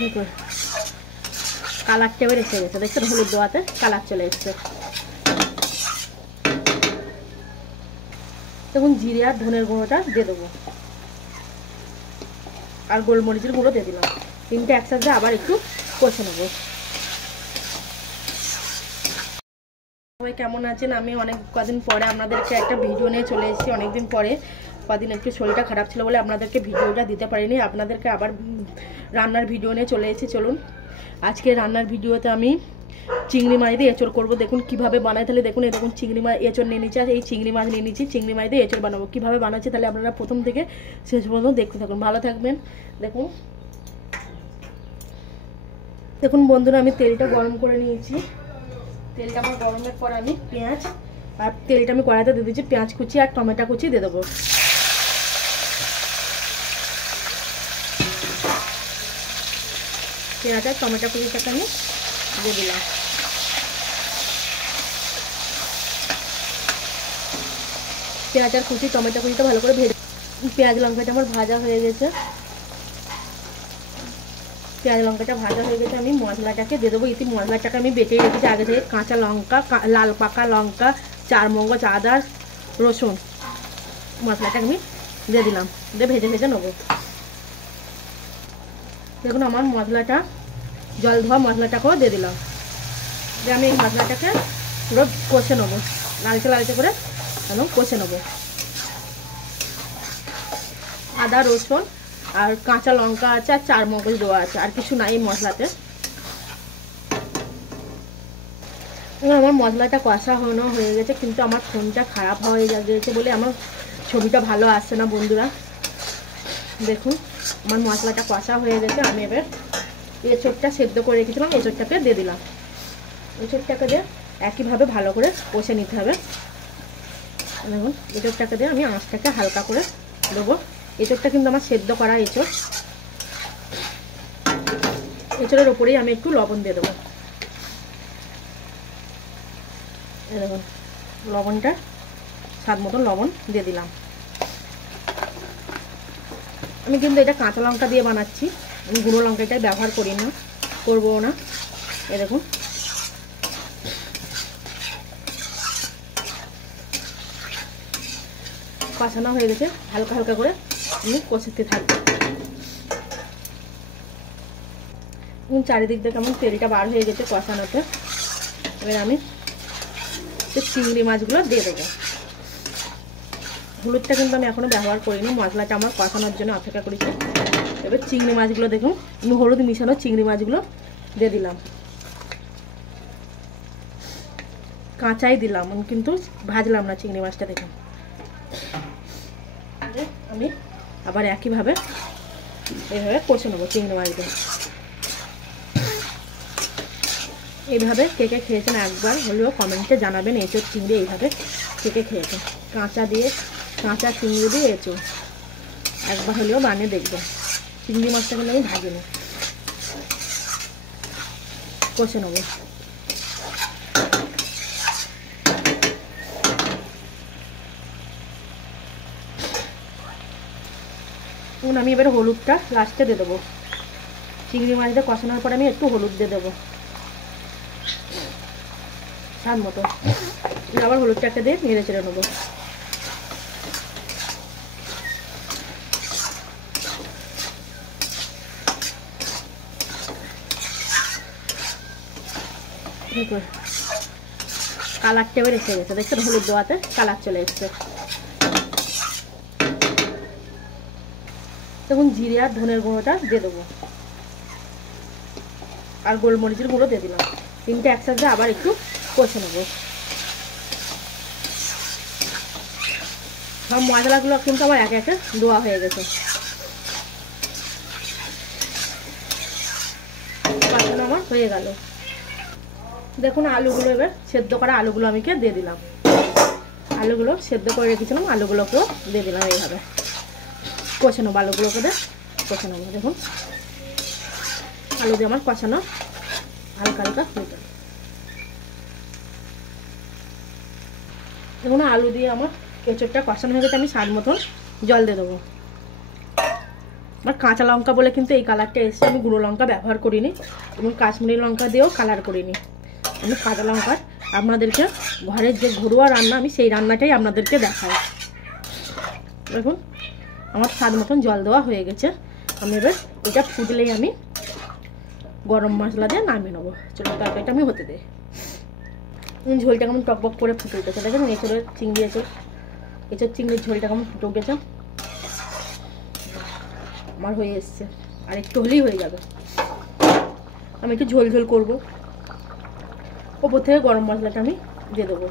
দেখুন কালারটা এবার এসে গেছে, দেখছেন হলুদ দেওয়াতে কালার চলে এসছে। দেখুন জিরে আর ধনের গুঁড়োটা দিয়ে দেবো, আর গোলমরিচের গুঁড়ো দিয়ে দিলাম। তিনটে একসাথে আবার একটু কষে নেবো। সবাই কেমন আছেন? আমি অনেক কদিন পরে আপনাদেরকে একটা ভিডিও নিয়ে চলে এসেছি। অনেকদিন পরে, কদিন একটু শরীরটা খারাপ ছিল বলে আপনাদেরকে ভিডিওটা দিতে পারিনি। আপনাদেরকে আবার রান্নার ভিডিও নিয়ে চলে এসেছি। চলুন আজকে রান্নার ভিডিওতে আমি চিংড়ি মাছ দিয়ে এঁচড় করবো। দেখুন কীভাবে বানাই। তাহলে দেখুন এই দেখুন চিংড়ি মাছ এঁচড় নিয়ে নিচ্ছি, আর এই চিংড়ি মাছ নিয়ে নিচ্ছি। চিংড়ি মাছ দিয়ে এঁচড় বানাবো। কীভাবে বানাচ্ছি তাহলে আপনারা প্রথম থেকে শেষ পর্যন্ত দেখতে থাকুন, ভালো থাকবেন। দেখুন বন্ধুরা, আমি তেলটা গরম করে নিয়েছি। তেলটা আমার গরমের পর আমি পেঁয়াজ আর তেলটা আমি কড়াইতে দিয়ে দিচ্ছি। পেঁয়াজ কুচি আর টমেটো কুচি দিয়ে দেবো। পেঁয়াজ আর টমেটো কুচিটাকে আমি দিয়ে দিলাম। পেঁয়াজ আর কুচি টমেটো কুচিটা ভালো করে ভেজে, পেঁয়াজ লঙ্কাটা আমার ভাজা হয়ে গেছে। পেঁয়াজ লঙ্কাটা ভাজা হয়ে গেছে, আমি মশলাটাকে দিয়ে দেবো। ইতি মশলাটাকে আমি বেটে রেখেছি আগে থেকে। কাঁচা লঙ্কা, লাল পাকা লঙ্কা, 4 মগজ আদা, রসুন, মশলাটাকে আমি দিয়ে দিলাম, দিয়ে ভেজে ভেজে নেবো। দেখুন আমার মশলাটা, জল ধোয়া মশলাটাকেও দিয়ে দিলাম। দিয়ে আমি এই মশলাটাকে পুরো কষে নেবো, লালচে লালচে করে একদম কষে নেবো। আদা রসুন আর কাঁচা লঙ্কা আছে, আর 4 মগজ দেওয়া আছে, আর কিছু নাই এই মশলাতে। আমার মশলাটা কষা হয়ে গেছে, কিন্তু আমার ফোনটা খারাপ হয়ে গেছে বলে আমার ছবিটা ভালো আসছে না বন্ধুরা। দেখুন আমার মশলাটা কষা হয়ে গেছে। আমি এবার এঁচড়টা সেদ্ধ করে রেখেছিলাম, এঁচড়টাকে দিয়ে দিলাম। এঁচড়টাকে দিয়ে একইভাবে ভালো করে কষে নিতে হবে। দেখুন এঁচড়টাকে দিয়ে আমি আঁচটাকে হালকা করে দেবো। এঁচড়টা কিন্তু আমার সেদ্ধ করা এঁচড়। এঁচড়ের ওপরেই আমি একটু লবণ দিয়ে দেবো। দেখুন লবণটা স্বাদ মতন লবণ দিয়ে দিলাম। আমি কিন্তু এটা কাঁচা লঙ্কা দিয়ে বানাচ্ছি, আমি গুঁড়ো লঙ্কাটাই ব্যবহার করি না, করবো না। এই দেখুন কষানো হয়ে গেছে, হালকা হালকা করে আমি কষাতে থাকবো। চারিদিক থেকে কেমন তেলটা বার হয়ে গেছে কষানোতে। এবার আমি চিংড়ি মাছগুলো দিয়ে দেবো। হলুদটা কিন্তু আমি এখনো ব্যবহার করিনি, মশলাটা আমার কষানোর জন্য অপেক্ষা করেছি। এবার চিংড়ি মাছগুলো দেখুন, আমি হলুদ মিশানো চিংড়ি মাছগুলো দিয়ে দিলাম। কাঁচাই দিলাম, আমি কিন্তু ভাজলাম না চিংড়ি মাছটা। দেখুন আমি আবার একইভাবে এইভাবে কষে নেবো চিংড়ি মাছগুলো। এইভাবে কে কে খেয়েছেন একবার হলেও কমেন্টে জানাবেন। এঁচড় চিংড়ি এইভাবে কে কে খেয়েছেন, কাঁচা চিংড়ি দিয়ে এঁচড় একবার হলেও বানিয়ে দেখবেন। চিংড়ি মাছটা কিন্তু আমি ভাজিনি, কষে নেবো। আমি এবার হলুদটা লাস্টে দিয়ে দেবো। চিংড়ি মাছটা কষানোর পরে আমি একটু হলুদ দিয়ে দেবো স্বাদ মতো। আবার হলুদটাকে দিয়ে নেড়ে চেড়ে নেবো। কালারটা এবার এসে গেছে, দেখছেন হলুদ দেওয়াতে কালার চলে এসছে। দেখুন জিরে আর ধনের গুঁড়োটা দিয়ে দেবো, আর গোলমরিচের গুঁড়ো দিয়ে দিলাম। তিনটে একসাথে আবার একটু কষে নেবো। সব মশলাগুলো কিন্তু আবার একে একে দেওয়া হয়ে গেছে। কষানো আমার হয়ে গেল। দেখুন আলুগুলো এবার সেদ্ধ করা আলুগুলো আমি দিয়ে দিলাম। আলুগুলো সেদ্ধ করে রেখেছিলাম, আলুগুলোকেও দিয়ে দিলাম। এইভাবে কষে নেবো, আলুগুলোকে দিয়ে কষে নেবো। দেখুন আলু দিয়ে আমার কষানো হালকা হালকা হয়ে গেল। দেখুন আলু দিয়ে আমার এঁচড়টা কষানো হয়ে গেছে। আমি স্বাদ মতন জল দিয়ে দেবো। আমার কাঁচা লঙ্কা বলে কিন্তু এই কালারটা এসছে, আমি গুঁড়ো লঙ্কা ব্যবহার করিনি এবং কাশ্মীরি লঙ্কা দিয়েও কালার করিনি, আমি কাঁচা লঙ্কার আপনাদেরকে ঘরের যে ঘরোয়া রান্না আমি সেই রান্নাটাই আপনাদেরকে দেখাই। দেখুন আমার স্বাদ মতন জল দেওয়া হয়ে গেছে, আমি এবার এটা ফুটলেই আমি গরম মশলা দিয়ে নামিয়ে নেবো। চলো তরকারিটা আমি হতে দিই। ঝোলটা কেমন টকবক করে ফুটে উঠেছে, দেখেন এঁচড়ের চিংড়ি এঁচড় চিংড়ির ঝোলটা কেমন ফুটে উঠেছে, আমার হয়ে এসছে, আর একটু হলেই হয়ে যাবে। আমি একটু ঝোল ঝোল করবো, ওপর থেকে গরম মশলাটা আমি দিয়ে দেবো।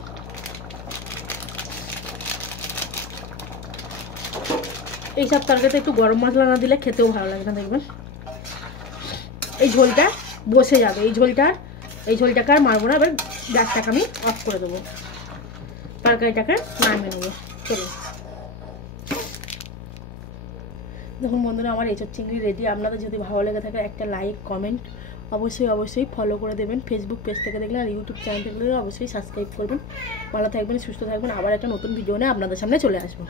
এইসব তরকারিতে একটু গরম মশলা না দিলে খেতেও ভালো লাগে না, দেখবেন এই ঝোলটা বসে যাবে, এই ঝোলটাকে আর মারবো না। এবার গ্যাসটাকে আমি অফ করে দেবো, তরকারিটাকে নামিয়ে নেবো। চলো দেখুন বন্ধুরা, আমার এঁচড় চিংড়ি রেডি। আপনাদের যদি ভালো লেগে থাকে একটা লাইক কমেন্ট অবশ্যই ফলো করে দেবেন, ফেসবুক পেজ থেকে দেখলে, আর ইউটিউব চ্যানেল থেকে দেখলে অবশ্যই সাবস্ক্রাইব করবেন। ভালো থাকবেন, সুস্থ থাকবেন, আবার একটা নতুন ভিডিও নিয়ে আপনাদের সামনে চলে আসবো।